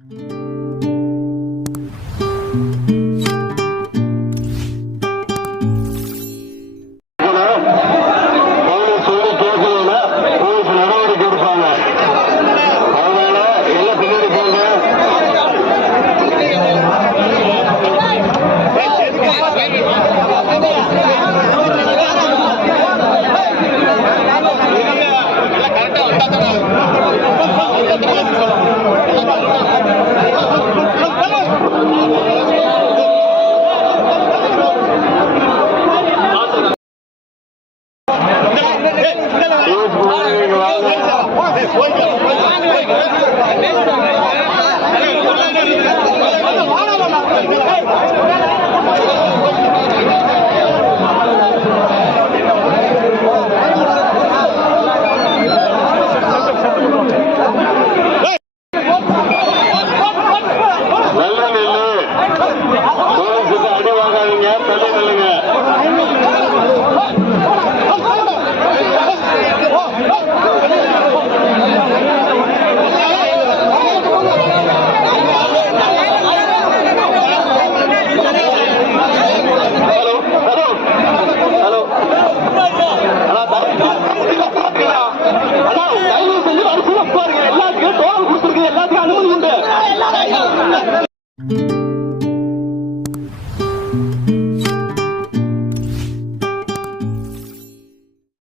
Mm-hmm. Ei, toll கொடுத்துருக்கு எல்லாத்துக்கும் அனுமதி உண்டு.